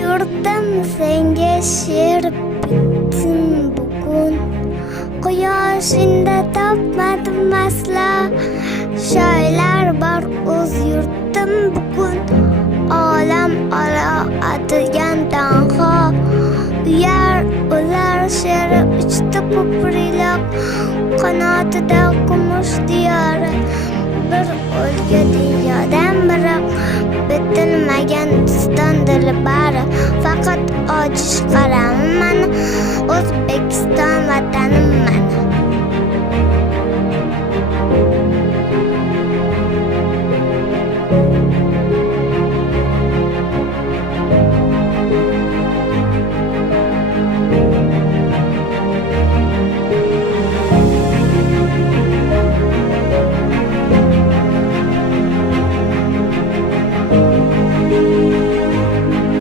Yurtim senga she'r bitsin bugun. Quyoshingda topmadim asla. Shoirlar bor o'z yurtim bugun. Olam ola atigan tanho. Uyar ular she'ri uchta ko'priklar. Qanotida kumush diyori. Bir o'lga dunyodan biri. Bitilmagan Hindiston dilbari. Faqat ojiz qaraman O'zbekiston vatanim